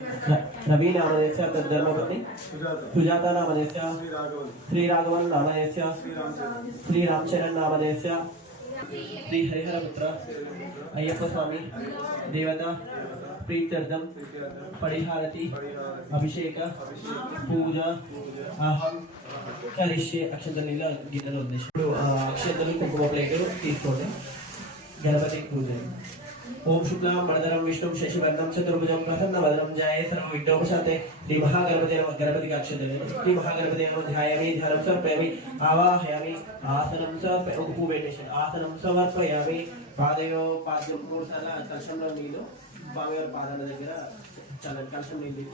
नवीन नामधेयस्य तद्धर्मपत्नी सुजाता नामधेयस्य श्रीराघवन नामधेयस्य श्रीरामचरण नामधेयस्य श्री हरिहरपुत्र अय्यप्प स्वामी देवता प्रीत्यर्थम परिहारति अभिषेक पूजा अहम करिष्ये अक्षतलीला गीतलो उद्देश्य अक्षतली कुंकुम प्लेट తీసుకోండి गणपति पूजा ओम शुक्लां वरदरं विष्णुं शशिवर्णं चतुर्भुजं प्रसन्नवदनं ध्याये सर्वविघ्नोपशान्ते श्री गणपति का अक्षते श्री महागणपति ध्यायामि ध्यानं समर्पयामि आवाहयामि आसनं समर्पयामि आसनं समर्पयामि पादयो पाद्यं मूर्धना कलशंలో నీళ్ళు స్వామివారి పాదాల దగ్గర చాలా కలశం నీళ్ళు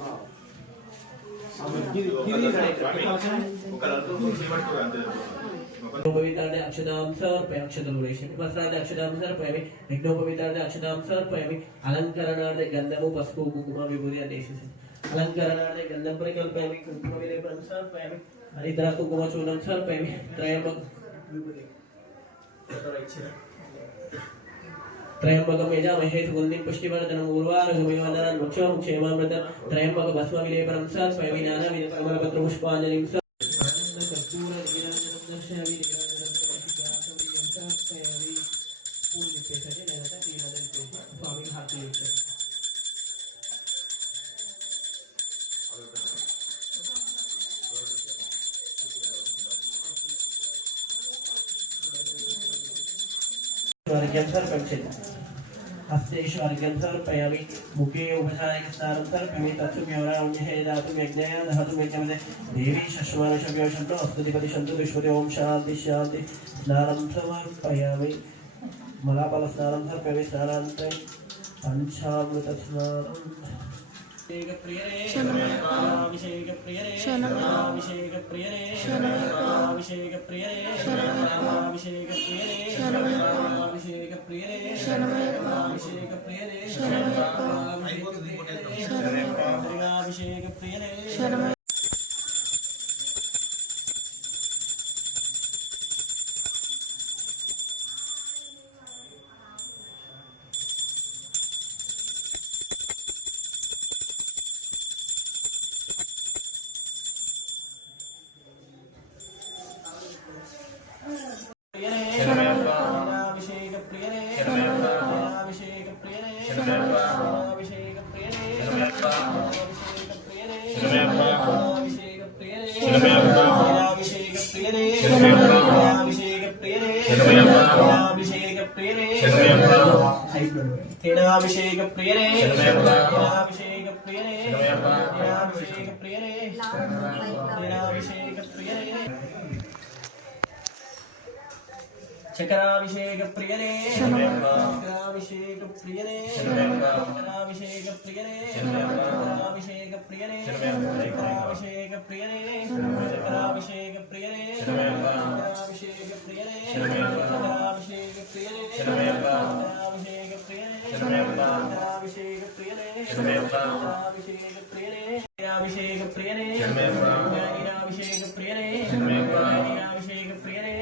Pavitarte Akshadam Sarpayam Akshadaluration. Vasrade Akshadam Sarpayami, Vignopavitarde Akshadam Sarpayami, Alankaranarde Gandamu Paspu Kukuma Vibhuya Desis. Alankaranarde Gandam Parikalpayami, Kukuma Vibhuya Sarpayami, Aridratu Kumachunam Sarpayami, Trayambak Trayambaka Meja, Mahet Gundin Pushtivardanam Urvar, Humivanan, Mucham, Chemamrata, Trayambaka Basma Vileparam Sarpayami, Nana, Vilakamapatra Pushpajanim. हस्तेषु अर्घ्यं समर्पयामि मुखे उपचारिक स्नानं समर्पयामि तत्सुम्योरावण्यहे दातुं यज्ञया दहतुं यज्ञमदे देवी शश्वमानशव्योषन्तो अस्तुतिपति सन्तु विश्वते ओम शान्ति शान्ति स्नानं समर्पयामि मलापल स्नानं समर्पयामि स्नानान्ते पंचामृत स्नानं अभिषेक प्रियरे अभिषेक प्रियरे अभिषेक प्रियरे अभिषेक प्रियरे अभिषेक प्रियरे अभिषेक प्रियरे अभिषेक प्रियरे अभिषेक प्रियरे अभिषेक प्रियरे अभिषेक प्रियरे अभिषेक प्रियरे अभिषेक प्रियरे चक्राभिषेक प्रियरे चक्राभिषेक प्रियरे चक्राभिषेक प्रियरे चक्राभिषेक प्रियरे चक्राभिषेक प्रियरे चक्राभिषेक प्रियरे चक्राभिषेक प्रियरे चक्राभिषेक प्रियरे चक्राभिषेक प्रियरे अभिषेक प्रियरे अभिषेक प्रियरे अभिषेक प्रियरे अभिषेक प्रियरे अभिषेक प्रियरे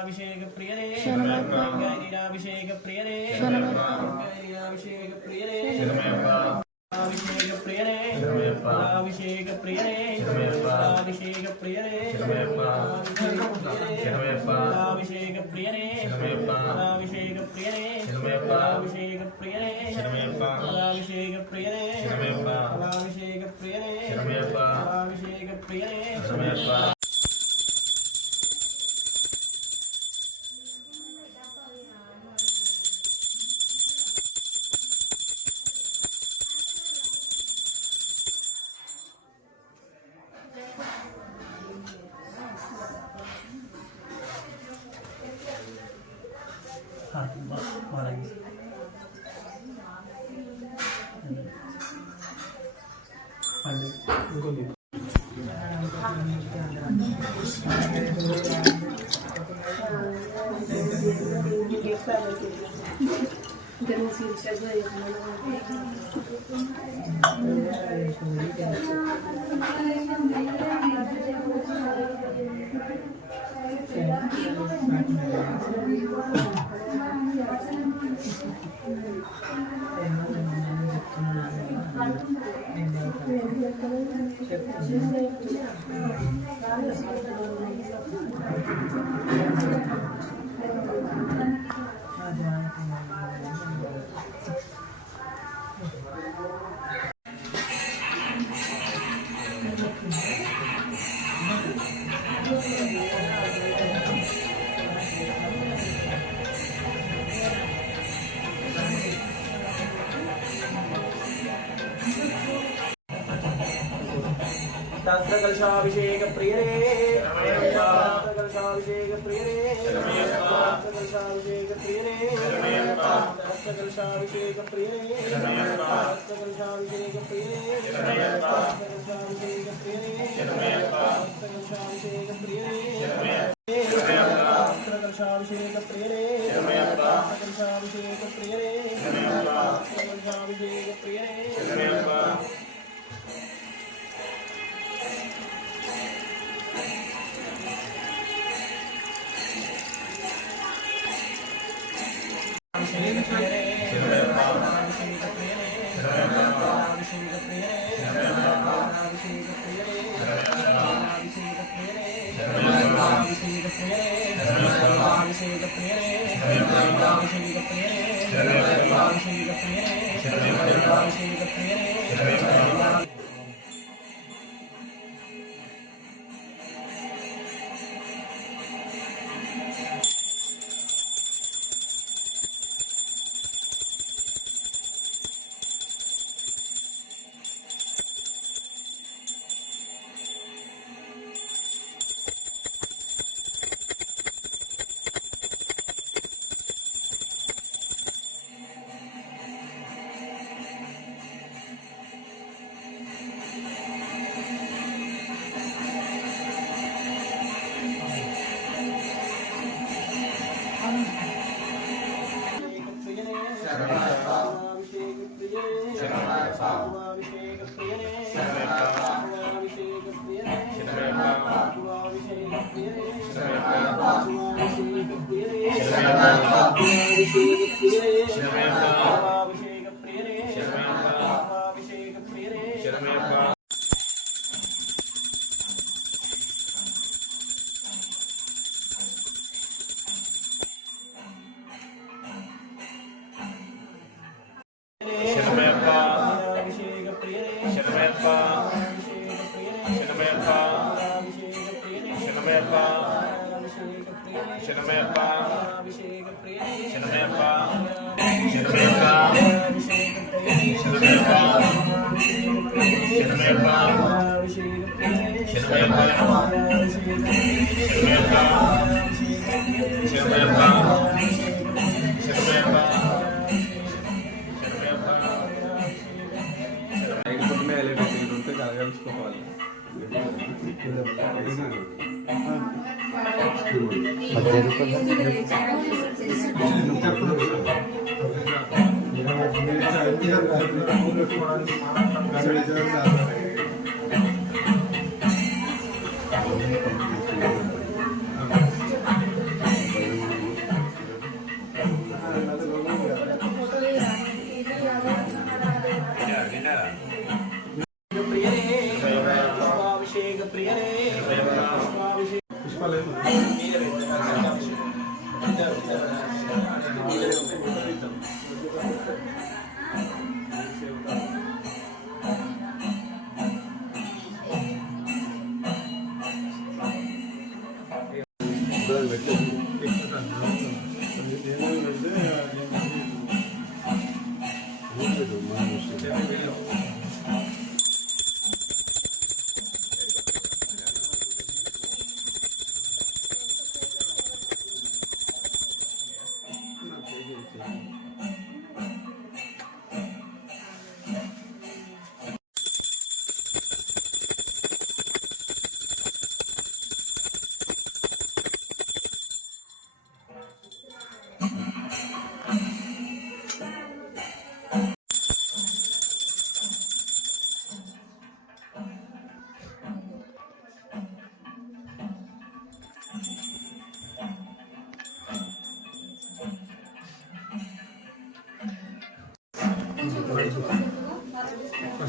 अभिषेक प्रियरे अभिषेक प्रियरे अभिषेक प्रियरे अभिषेक प्रियरे अभिषेक प्रियरे अभिषेक प्रियरे अभिषेक प्रियरे अभिषेक प्रियरे अभिषेक प्रियरे अभिषेक प्रियरे अभिषेक प्रियरे अभिषेक प्रियरे शास्त्रकलशाभिषेक प्रियरे शास्त्रकलशाभिषेक प्रियरे शास्त्रकलशाभिषेक प्रियरे शास्त्रकलशाभिषेक प्रियरे शास्त्रकलशाभिषेक प्रियरे शास्त्रकलशाभिषेक प्रियरे शास्त्रकलशाभिषेक प्रियरे शास्त्रकलशाभिषेक प्रियरे शास्त्रकलशाभिषेक प्रियरे शास्त्रकलशाभिषेक प्रियरे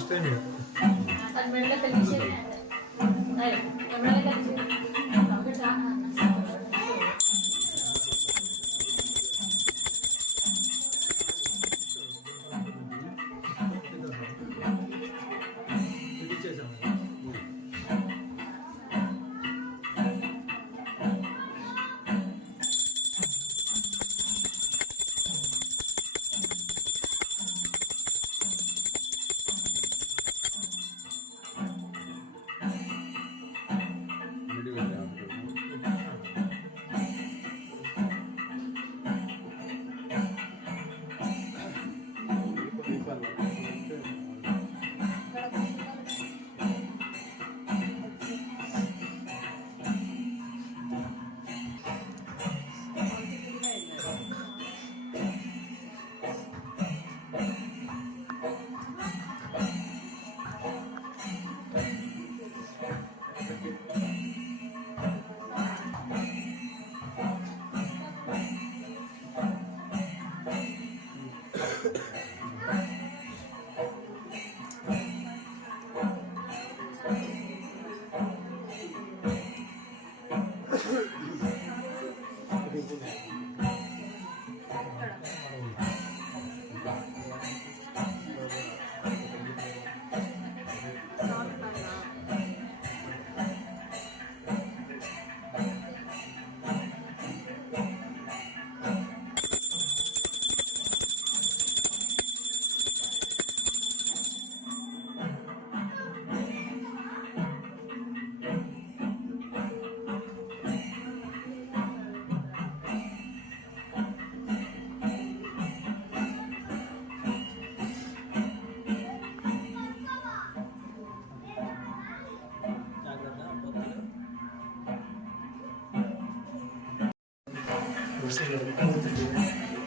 ఫస్ట్ టైం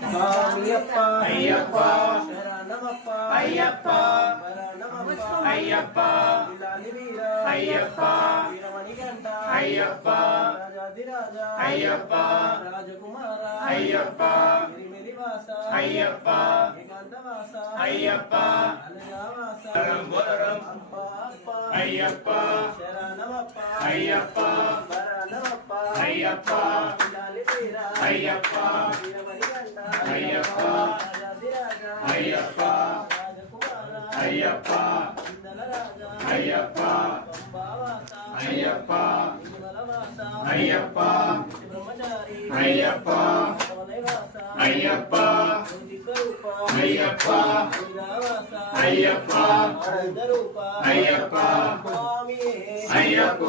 స్వామియప్ప అయ్యప్ప శరణమప్ప అయ్యప్ప శరణమప్ప అయ్యప్ప బిలాలి వీర అయ్యప్ప వీరమణికంఠ అయ్యప్ప రాజాధిరాజ అయ్యప్ప రాజకుమార అయ్యప్ప గిరిమిరివాస అయ్యప్ప ఏకాంతవాస అయ్యప్ప అలయావాస శరణం అప్ప అప్ప అయ్యప్ప శరణమప్ప అయ్యప్ప శరణమప్ప అయ్యప్ప బిలాలి వీర అయ్యప్ప వీరమణికంఠ అయ్యప్ప రాజాధిరాజ అయ్యప్ప రాజకుమార అయ్యప్ప ఇందలరాజ అయ్యప్ప పంబావాస అయ్యప్ప నిర్మలవాస అయ్యప్ప బ్రహ్మచారి అయ్యప్ప కమలవాస అయ్యప్ప స్వరూప అయ్యప్ప వీరవాస అయ్యప్ప ఆనందరూప అయ్యప్ప స్వామియే అయ్యప్ప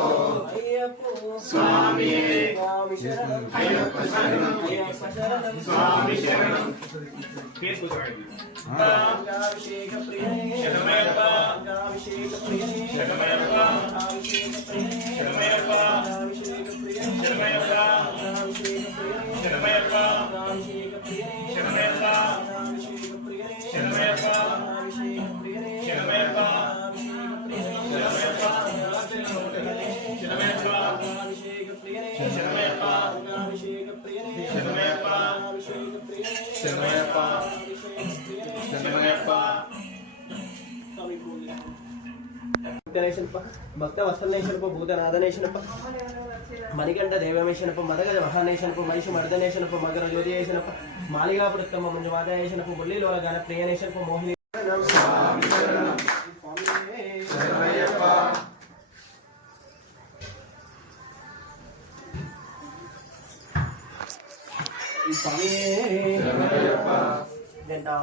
అయ్యప్ప స్వామియే స్వామి శరణం అయ్యప్ప శరణం అయ్యప్ప శరణం స్వామి శరణం అభిషేక ప్రియనే శరణమయ్యప్ప అభిషేక ప్రియనే శరణమయ్యప్ప అభిషేక ప్రియనే శరణమయ్యప్ప అభిషేక ప్రియనే శరణమయ్యప్ప అభిషేక ప్రియనే శరణమయ్యప్ప అభిషేక ప్రియనే శరణమయ్యప్ప అభిషేక ప్రియనే శరణమయ్యప్ప అభిషేక ప్రియనే శరణమయ్యప్ప అభిషేక ప్రియనే శరణమయ్యప్ప శరణమయ్యప్ప అభిషేక ప్రియనే శరణమయ్యప్ప అభిషేక ప్రియనే శరణమయ్యప్ప అభిషేక ప్రియనే శరణమయ్యప్ప భక్త వత్సలనేశనప్ప భూతనాథనేశనప్ప మణికంఠ దేవమేశనప్ప మదగజ మహానేశనప్ప మహిషి మర్దనేశనప్ప మగర జ్యోతియేశనప్ప మాలిగాపురత్తమ్మ ముందు మాదాయేశనప్ప మురళీలోల గాన ప్రియనేశనప్ప మోహిని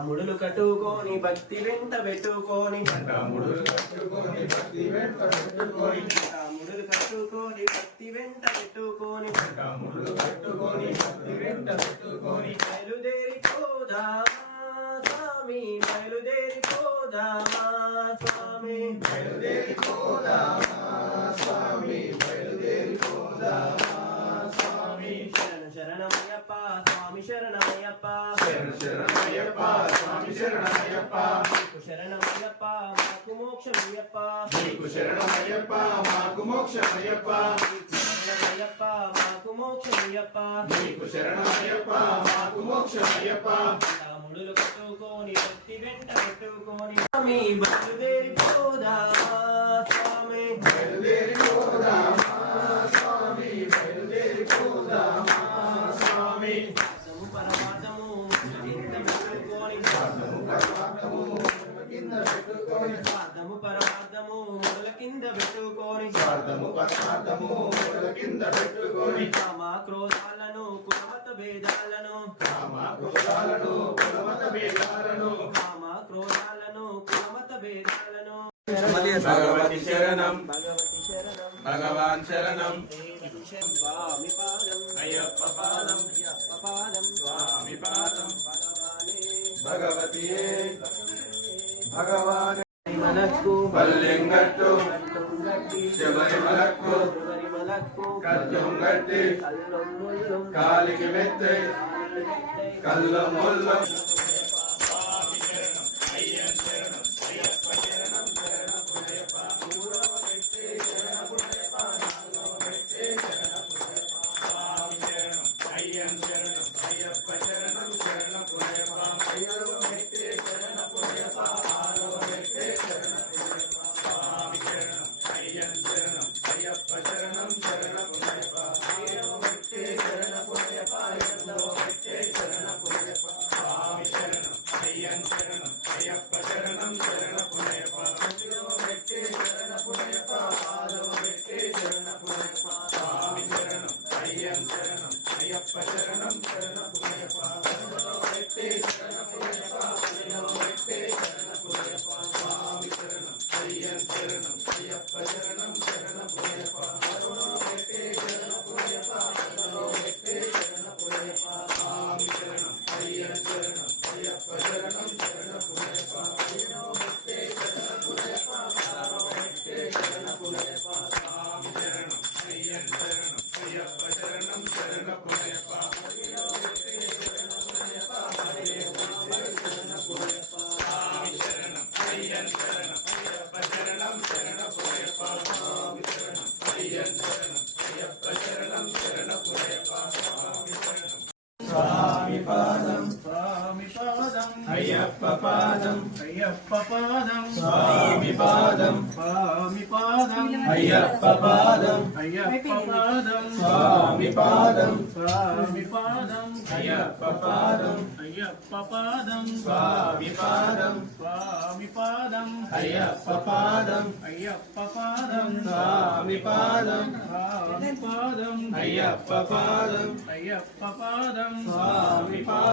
ముడులు కట్టుకొని భక్తి వెంట పెట్టుకొని ముడులు కట్టుకొని భక్తి వెంట పెట్టుకొని బయలుదేరిపోదామా స్వామి బయలుదేరిపోదామా స్వామి శరణమయ్యప్ప స్వామి శరణమయ్యప్ప శరణమయ్యప్ప స్వామి శరణమయ్యప్ప శరణమయ్యప్ప మాకు మోక్షమయ్యప్ప నీకు శరణమయ్యప్ప మాకు మోక్షమయ్యప్ప శరణమయ్యప్ప మాకు మోక్షమయ్యప్ప నీకు శరణమయ్యప్ప మాకు మోక్షమయ్యప్ప ముడులు కట్టుకొని భక్తి వెంట పెట్టుకొని స్వామి బయలుదేరిపోదా స్వామి బయలుదేరిపోదామా స్వామి బయలుదేరిపోదామా స్వామి పరమార్థము కింద పెట్టుకొని స్వార్థము పరమార్థము మొదల కింద పెట్టుకొని స్వార్థము పరమార్థము మొదల కింద పెట్టుకొని కామ క్రోధాలను కులమత భేదాలను కామ క్రోధాలను కులమత భేదాలను కామ క్రోధాలను కులమత భేదాలను భగవతి శరణం భగవతి శరణం భగవాన్ శరణం స్వామి పాదం అయ్యప్ప పాదం అయ్యప్ప పాదం స్వామి పాదం భగవానే భగవతియే భగవాన్ మనకు పల్లెంగట్టు గట్టి శబరిమలక్కు శబరిమలకు కట్టం గట్టి కల్లం ముల్లం కాలికి మెత్తే కళ్ళ మొల్ల స్వామి పాదం స్వామి పాదం అయ్యప్ప పాదం అయ్యప్ప పాదం స్వామి పాదం స్వామి పాదం అయ్యప్ప పాదం అయ్యప్ప పాదం స్వామి పాదం స్వామి పాదం అయ్యప్ప పాదం అయ్యప్ప పాదం స్వామి పాదం స్వామి పాదం అయ్యప్ప పాదం అయ్యప్ప పాదం స్వామి పాదం స్వామి పాదం అయ్యప్ప పాదం అయ్యప్ప పాదం స్వామి పాదం